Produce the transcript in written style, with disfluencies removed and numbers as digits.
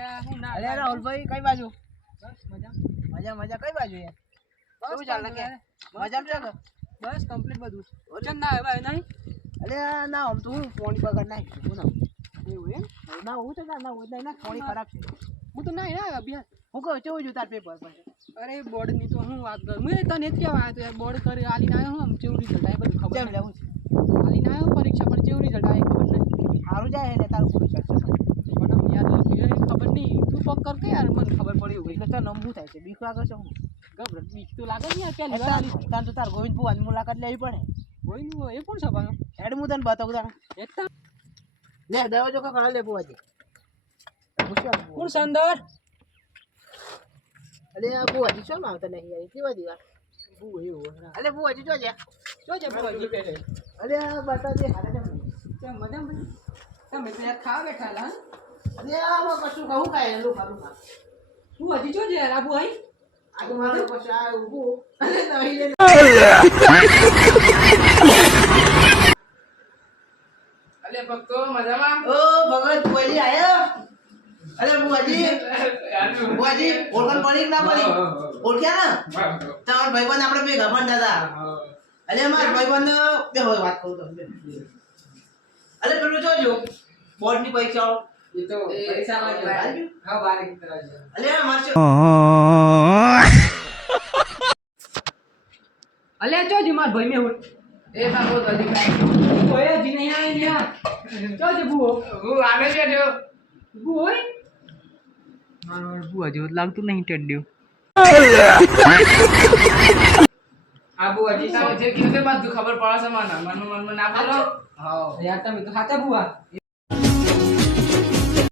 અરે રાહુલભાઈ કઈ બાજુ? બસ મજા મજા કઈ બાજુ યાર? કેવું ચાલે કે? મજામાં છે કે? બસ કમ્પ્લીટ બધું ઓછન ના આવે ભાઈ નહીં અરે ના આમ તો હું પાણી બગાડ નાખી હું ના એવું એમ ના હું તો ના હોય ના પાણી ખરાબ છે. હું તો ના અભ્યાસ હું કહું કેવું જોયું તાર પેપર પછી? અરે બોર્ડ ની તો હું વાત કરું હું તને જ કહેવા આવ્યો તો યાર બોર્ડ કરી આલીને આવ્યો હું કેવું રિઝલ્ટ આવે બધું ખબર કેમ લેવું છે? આલીને આવ્યો પરીક્ષા પર કેવું રિઝલ્ટ આવે ખબર નહીં સારું જાય ને તારું પૂરું ચાલશે પણ યાર લખ્યું ખબર નહીં તું પક કર કે યાર મને ખબર પડી હોય એટલે તો નમવું થાય છે બીક લાગે છે હું ગભરાટ બીક તો લાગે ને યાર પહેલી વાર આલી તાર તો તાર ગોવિંદ ભુવાની મુલાકાત લેવી પડે. કોઈ નહીં એ કોણ છે ભાઈ હેડ હું તને બતાવું તારે એકતા લે દવા જો ખરા લે ભુવાજી કોણ છે અંદર અરે આ ભુવાજી શું આવતા નહીં યાર કેવા દીવા બહુ એવું અરે ભુવાજી જો જા જો છે ભગવાજી અરે આ બતાજે હારે કેમ મજા ભાઈ તમે તો યાર ખાવા બેઠા લા અરે આ કશું કહું કાય લો ખાલું હું હજી જો યાર આબુ આઈ આ તો મારો પછી આ ઊભું અરે નહીં લે અલે ભક્તો મજામાં ઓ ભગત બોલી આયા અરે ભુવાજી ઓળખાણ પડી કે ના પડી ઓળખ્યા ને તમારા ભાઈબંધ આપણે ભેગા ભણતા હતા અરે મારા ભાઈબંધ બે હોય વાત કરું તમને અરે પેલું જોજો બોર્ડ ની પરીક્ષાઓ એ તો પરીક્ષામાં જ હા બારે की तरह છે અરે મારશે અલે જોજી માર ભાઈ મે હું એ તા બહુ જલ્દી ઓય જી નહીં આય ને જોજી બુઓ હું આવે છે જો બુઓ ઓય મારો બુઓ જો લાગતું નહીં ટેડ્યો આબુ હજી તો જે કીધું બાદ ખબર પડે છે મને મનમાં ના બોલો હા યાર તમે તો ખાતા બુઆ